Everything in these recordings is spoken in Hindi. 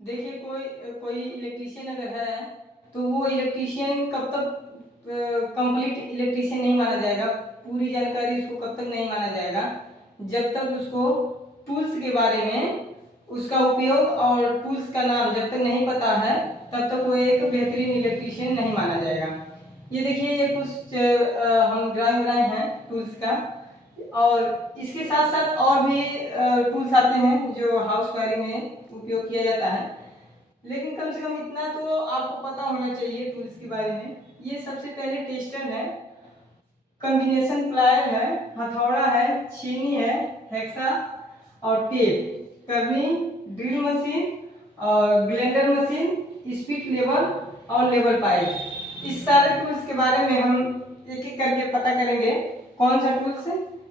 देखिए कोई कोई इलेक्ट्रीशियन अगर है तो वो इलेक्ट्रीशियन कब तक कंप्लीट इलेक्ट्रीशियन नहीं माना जाएगा, पूरी जानकारी उसको कब तक नहीं माना जाएगा जब तक उसको टूल्स के बारे में, उसका उपयोग और टूल्स का नाम जब तक नहीं पता है तब तक वो एक बेहतरीन इलेक्ट्रीशियन नहीं माना जाएगा। ये देखिए ये कुछ हम ड्राइंग बनाए हैं टूल्स का, और इसके साथ साथ और भी टूल्स आते हैं जो हाउस वायरिंग में उपयोग किया जाता है, लेकिन कम से कम इतना तो आपको पता होना चाहिए टूल्स के बारे में। ये सबसे पहले टेस्टर है, कॉम्बिनेशन प्लायर है, हथौड़ा है, छीनी है, हेक्सा और टेप, करनी, ड्रिल मशीन और ब्लेंडर मशीन, स्पीड लेवल और लेवल पाइप। इस सारे टूल्स के बारे में हम एक एक करके पता करेंगे कौन सा टूल्स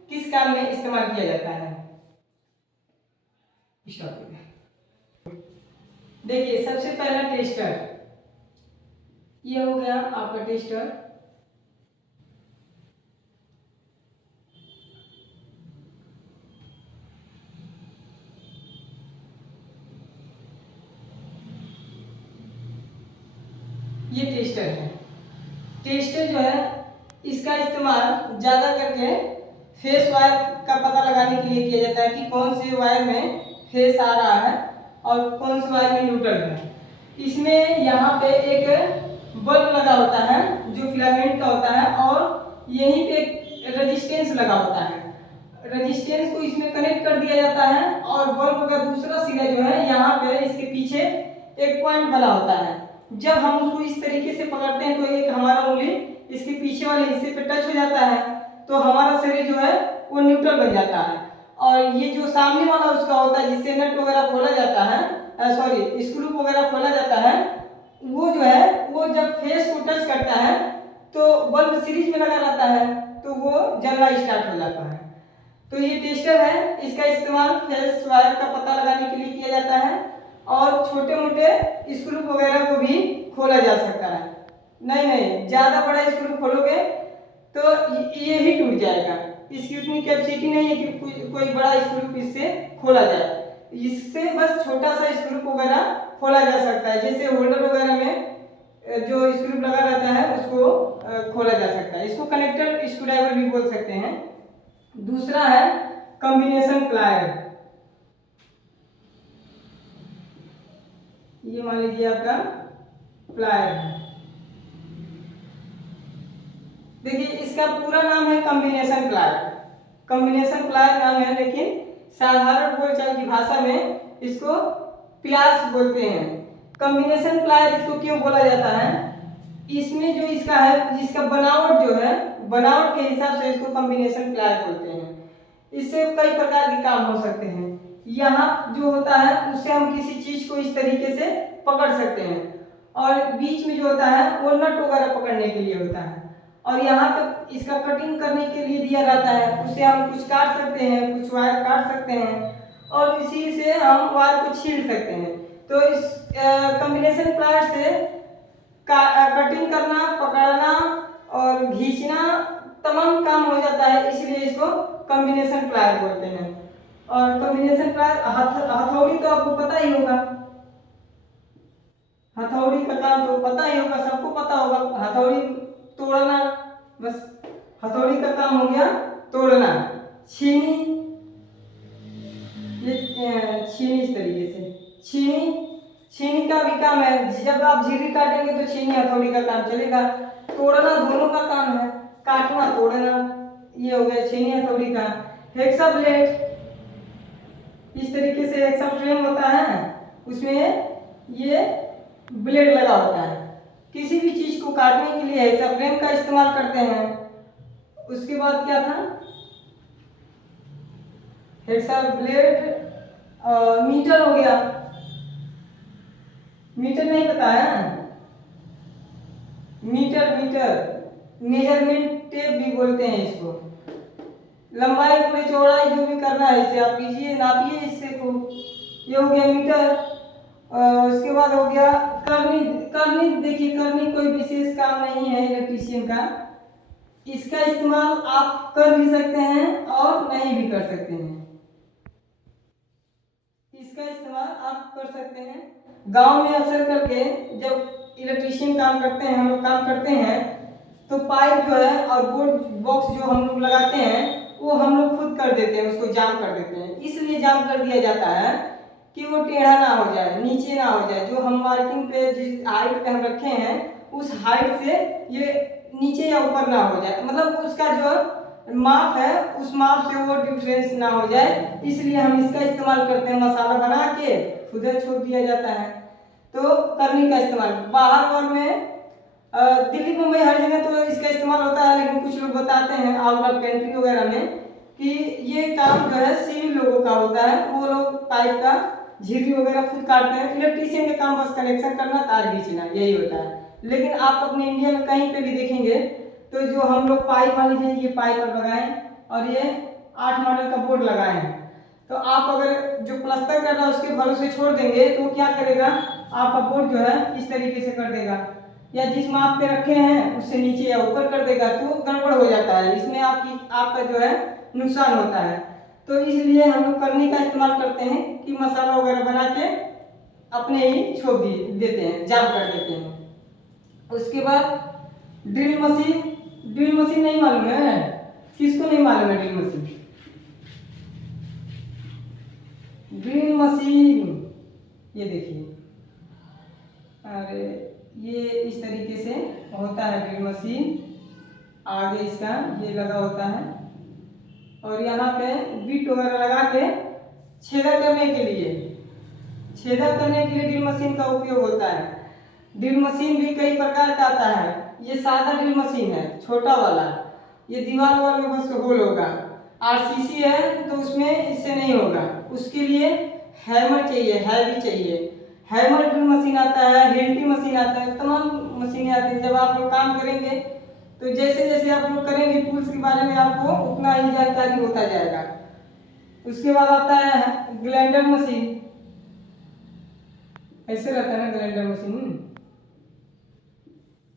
किस काम में इस्तेमाल किया जाता है। देखिए सबसे पहला टेस्टर, ये हो गया आपका टेस्टर। ये टेस्टर है। टेस्टर जो है इसका इस्तेमाल ज़्यादा करके फेस वायर का पता लगाने के लिए किया जाता है कि कौन से वायर में फेस आ रहा है और कौन से वायर में न्यूट्रल है। इसमें यहाँ पे एक बल्ब लगा होता है जो फिलामेंट का होता है, और यहीं पे एक रेजिस्टेंस लगा होता है। रेजिस्टेंस को इसमें कनेक्ट कर दिया जाता है और बल्ब का दूसरा सिरा जो है यहाँ पे इसके पीछे एक पॉइंट बना होता है। जब हम उसको इस तरीके से पकड़ते हैं तो एक हमारा उंगली इसके पीछे वाले हिस्से पे टच हो जाता है तो हमारा शरीर जो है वो न्यूट्रल बन जाता है। और ये जो सामने वाला उसका होता है जिससे नट वगैरह खोला जाता है, सॉरी स्क्रू वगैरह खोला जाता है, वो जो है वो जब फेस को टच करता है तो बल्ब सीरीज में लगा रहता है तो वो जलना स्टार्ट हो जाता है। तो ये टेस्टर है, इसका इस्तेमाल फेस वायर का पता लगाने के लिए किया जाता है और छोटे मोटे स्क्रू वगैरह को भी खोला जा सकता है। नहीं ज़्यादा बड़ा स्क्रू खोलोगे तो ये ही टूट जाएगा, इसकी उतनी कैपेसिटी नहीं है कि कोई बड़ा स्क्रू इससे खोला जाए। इससे बस छोटा सा स्क्रू वगैरह खोला जा सकता है, जैसे होल्डर वगैरह में जो स्क्रू लगा रहता है उसको खोला जा सकता है। इसको कनेक्टर स्क्रूड्राइवर भी बोल सकते हैं। दूसरा है कॉम्बिनेशन प्लायर। ये मान लीजिए आपका प्लायर है। देखिए इसका पूरा नाम है कॉम्बिनेशन प्लायर। कॉम्बिनेशन प्लायर नाम है, लेकिन साधारण बोलचाल की भाषा में इसको प्लास बोलते हैं। कॉम्बिनेशन प्लायर इसको क्यों बोला जाता है, इसमें जो इसका है, जिसका बनावट जो है, बनावट के हिसाब से इसको कॉम्बिनेशन प्लायर बोलते हैं। इससे कई प्रकार के काम हो सकते हैं। यहाँ जो होता है उससे हम किसी चीज को इस तरीके से पकड़ सकते हैं, और बीच में जो होता है वो नट वगैरह पकड़ने के लिए होता है, और यहाँ पे इसका कटिंग करने के लिए दिया रहता है। उससे हम कुछ काट सकते हैं, कुछ वायर काट सकते हैं और इसी से हम वायर को छील सकते हैं। तो इस कॉम्बिनेशन प्लायर से कटिंग करना, पकड़ना और खींचना तमाम काम हो जाता है, इसलिए इसको कॉम्बिनेशन प्लायर बोलते हैं। और कॉम्बिनेशन प्लायर हथौड़ी तो आपको पता ही होगा, हथौड़ी का काम तो पता ही होगा, सबको पता होगा, हथौड़ी तोड़ना, बस हथौड़ी का काम हो गया तोड़ना। छीनी, ये छीनी इस तरीके से, छीनी का भी काम है, जब आप झिर्री काटेंगे तो छीनी हथौड़ी का काम चलेगा। तोड़ना दोनों का काम है, काटना तोड़ना, ये हो गया छीनी हथौड़ी का। हेक्सा ब्लेड, इस तरीके से हेक्सा फ्रेम होता है, उसमें ये ब्लेड लगा होता है। किसी भी चीज को काटने के लिए हेक्सा फ्रेम का इस्तेमाल करते हैं। उसके बाद क्या था, हेक्सा ब्लेड, मीटर हो गया, मीटर नहीं पता है, मीटर मेजरमेंट टेप भी बोलते हैं इसको। लंबाई पूरी चौड़ाई जो भी करना है इसे आप कीजिए, नापिए इससे को। ये हो गया मीटर। उसके बाद हो गया करनी। करनी देखिए, करनी कोई विशेष काम नहीं है इलेक्ट्रीशियन का, इसका इस्तेमाल आप कर भी सकते हैं और नहीं भी कर सकते हैं। इस इसका इस्तेमाल आप कर सकते हैं। गांव में अक्सर करके जब इलेक्ट्रीशियन काम करते हैं, हम लोग काम करते हैं, तो पाइप जो है और बोर्ड बॉक्स जो हम लोग लगाते हैं वो हम लोग खुद कर देते हैं, उसको जाम कर देते हैं। इसलिए जाम कर दिया जाता है कि वो टेढ़ा ना हो जाए, नीचे ना हो जाए। जो हम मार्किंग पे जिस हाइट पे हम रखे हैं उस हाइट से ये नीचे या ऊपर ना हो जाए, मतलब उसका जो माप है उस माप से वो डिफरेंस ना हो जाए, इसलिए हम इसका इस्तेमाल करते हैं। मसाला बना के खुद छोड़ दिया जाता है। तो करनी का इस्तेमाल बाहर और में दिल्ली मुंबई हर जगह तो इसका इस्तेमाल होता है, लेकिन कुछ लोग बताते हैं आउट ऑफ कंट्री वगैरह में कि ये काम जो है सिविल लोगों का होता है। वो लोग पाइप का झिर्री वगैरह खुद काटते हैं। इलेक्ट्रीशियन का काम बस कनेक्शन करना, तार खींचना, यही होता है। लेकिन आप अपने इंडिया में कहीं पे भी देखेंगे तो जो हम लोग पाइप, मान लीजिए ये पाइप लगाएं और ये 8 मॉडल का बोर्ड लगाए हैं, तो आप अगर जो प्लास्टर कर रहा है उसके भरोसे छोड़ देंगे तो क्या करेगा, आपका बोर्ड जो है इस तरीके से कर देगा, या जिस माप पे रखे हैं उससे नीचे या ऊपर कर देगा, तो गड़बड़ हो जाता है। इसमें आपका जो है नुकसान होता है। तो इसलिए हम लोग करनी का इस्तेमाल करते हैं कि मसाला वगैरह बना के अपने ही छोड़ देते हैं, जाम कर देते हैं। उसके बाद ड्रिल मशीन। ड्रिल मशीन नहीं मालूम है? किसको नहीं मालूम है ड्रिल मशीन? ड्रिल मशीन ये देखिए, अरे ये इस तरीके से होता है ड्रिल मशीन। आगे इसका ये लगा होता है और यहाँ पे बीट वगैरह लगा के छेदा करने के लिए ड्रिल मशीन का उपयोग होता है। ड्रिल मशीन भी कई प्रकार का आता है। ये सादा ड्रिल मशीन है, छोटा वाला, ये दीवार वाल में बस होल होगा। आरसीसी है तो उसमें इससे नहीं होगा, उसके लिए हैमर चाहिए, हैवी चाहिए। हैमर ड्रिल मशीन आता है, हेल्टी मशीन आता है, तमाम मशीनें आती हैं। जब आप लोग काम करेंगे तो जैसे जैसे आप लोग करेंगे टूल्स के बारे में आपको उतना ही जानकारी होता जाएगा। उसके बाद आता है ग्राइंडर मशीन। ऐसे रहता है ना ग्राइंडर मशीन,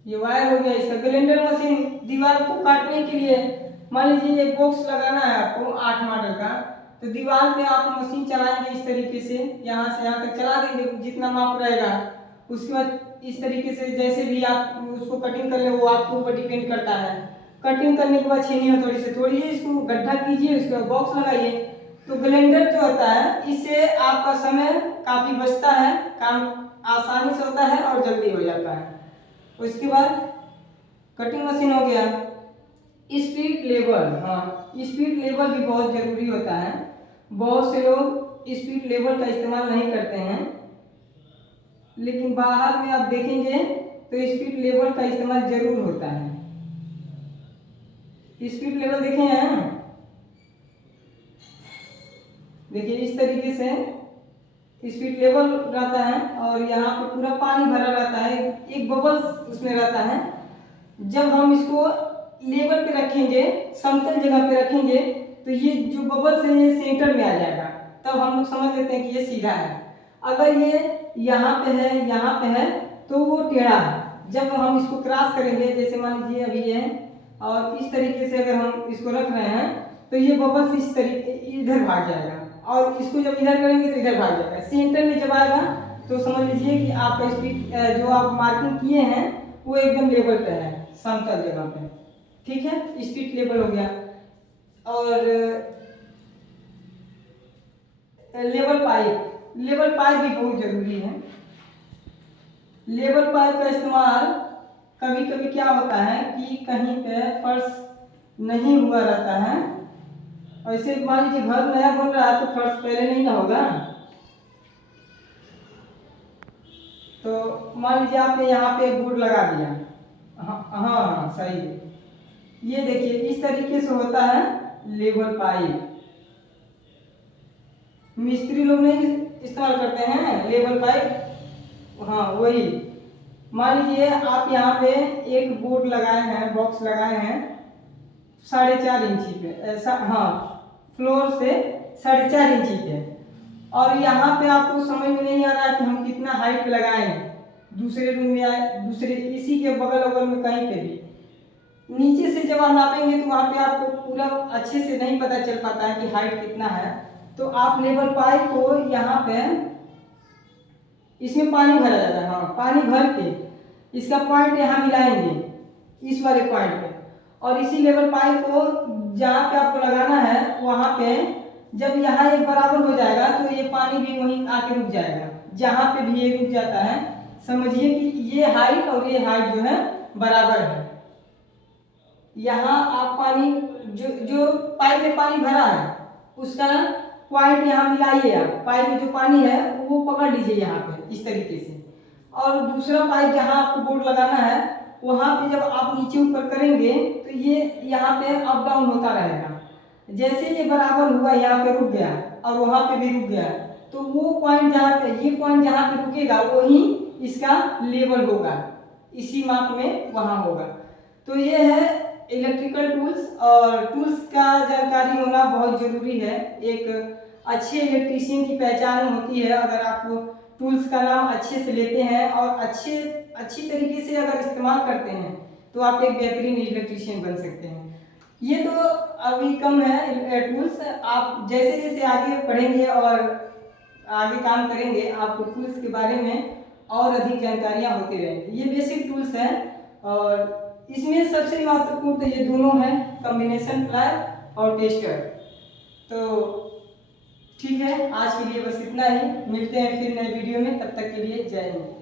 ये वायर हो गया इसका। ग्राइंडर मशीन दीवार को काटने के लिए, मान लीजिए एक बॉक्स लगाना है आपको 8 मॉडल का, तो दीवार पे आप मशीन चलाएंगे इस तरीके से, यहाँ से यहाँ तक चला देंगे जितना माप रहेगा। उसके बाद इस तरीके से जैसे भी आप उसको कटिंग कर ले वो आपके ऊपर डिपेंड करता है। कटिंग करने के बाद छीनिए हथौड़ी से, तोड़िए, इसको गड्ढा कीजिए, उसके बाद बॉक्स लगाइए। तो ग्राइंडर जो होता है इससे आपका समय काफ़ी बचता है, काम आसानी से होता है और जल्दी हो जाता है। उसके बाद कटिंग मशीन हो गया। स्पीड लेवल, हाँ स्पीड लेवल भी बहुत ज़रूरी होता है। बहुत से लोग स्पीड लेवल का इस्तेमाल नहीं करते हैं, लेकिन बाहर में आप देखेंगे तो स्पीड लेवल का इस्तेमाल जरूर होता है। स्पीड लेवल देखे हैं? देखिए इस तरीके से स्पीड लेवल रहता है और यहाँ पे पूरा पानी भरा रहता है, एक बबल्स उसमें रहता है। जब हम इसको लेवल पे रखेंगे, समतल जगह पे रखेंगे, तो ये जो बबल्स है ये सेंटर में आ जाएगा, तब हम लोग समझ लेते हैं कि ये सीधा है। अगर ये यहाँ पे है, यहाँ पे है, तो वो टेढ़ा है। जब हम इसको क्रॉस करेंगे, जैसे मान लीजिए अभी ये है और इस तरीके से अगर हम इसको रख रहे हैं तो ये बबल्स इस तरीके इधर भाग जाएगा, और इसको जब इधर करेंगे तो इधर भाग जाएगा। सेंटर में जब आएगा तो समझ लीजिए कि आपका स्पीड जो आप मार्किंग किए हैं वो एकदम लेवल पे है, समतल जगह पे। ठीक है, स्पीड लेवल हो गया। और लेवल पाइप भी बहुत जरूरी है। लेवल पाइप का इस्तेमाल कभी कभी क्या होता है कि कहीं पे फर्श नहीं हुआ रहता है, ऐसे मान लीजिए घर नया बन रहा है तो फर्श पहले नहीं ना होगा, तो मान लीजिए आपने यहाँ पे एक बोर्ड लगा दिया। हाँ सही है। ये देखिए इस तरीके से होता है लेवल पाइप। मिस्त्री लोग नहीं इस्तेमाल करते हैं लेवल पाइप, हाँ वही। मान लीजिए आप यहाँ पे एक बोर्ड लगाए हैं, बॉक्स लगाए हैं 4.5 इंची पे, ऐसा, हाँ फ्लोर से 4.5 इंची पे, और यहाँ पे आपको समझ में नहीं आ रहा है कि हम कितना हाइट पे लगाएं। दूसरे रूम में आए, दूसरे इसी के बगल अगल में कहीं पे भी नीचे से जब आप नापेंगे तो वहाँ पे आपको पूरा अच्छे से नहीं पता चल पाता है कि हाइट कितना है। तो आप लेवल पाइप को यहाँ पे, इसमें पानी भरा जाता है, हाँ पानी भर के इसका पॉइंट यहाँ मिलाएंगे इस वाले पॉइंट पे, और इसी लेवल पाइप को जहाँ पे आपको लगाना है वहाँ पे जब यहाँ एक बराबर हो जाएगा तो ये पानी भी वहीं आके रुक जाएगा। जहाँ पे भी ये रुक जाता है समझिए कि ये हाइट और ये हाइट जो है बराबर है। यहाँ आप पानी जो जो पाइप में पानी भरा है उसका पॉइंट यहाँ मिलाइए, आप पाइप में जो पानी है वो पकड़ लीजिए यहाँ पे इस तरीके से, और दूसरा पाइप जहाँ आपको बोर्ड लगाना है वहाँ पे जब आप नीचे ऊपर करेंगे तो ये यहाँ पे अप डाउन होता रहेगा। जैसे ये बराबर हुआ यहाँ पे रुक गया और वहाँ पे भी रुक गया, तो वो पॉइंट जहाँ पे, ये पॉइंट जहाँ पे रुकेगा वही इसका लेवल होगा, इसी माप में वहाँ होगा। तो ये है इलेक्ट्रिकल टूल्स, और टूल्स का जानकारी होना बहुत ज़रूरी है। एक अच्छे इलेक्ट्रीशियन की पहचान होती है अगर आप टूल्स का नाम अच्छे से लेते हैं और अच्छी तरीके से अगर इस्तेमाल करते हैं तो आप एक बेहतरीन इलेक्ट्रीशियन बन सकते हैं। ये तो अभी कम है टूल्स, आप जैसे जैसे आगे पढ़ेंगे और आगे काम करेंगे आपको टूल्स के बारे में और अधिक जानकारियाँ होती रहेंगी। ये बेसिक टूल्स हैं और इसमें सबसे महत्वपूर्ण तो ये दोनों हैं, कॉम्बिनेशन प्लायर और टेस्टर। तो ठीक है, आज के लिए बस इतना ही, मिलते हैं फिर नए वीडियो में, तब तक के लिए जय हिंद।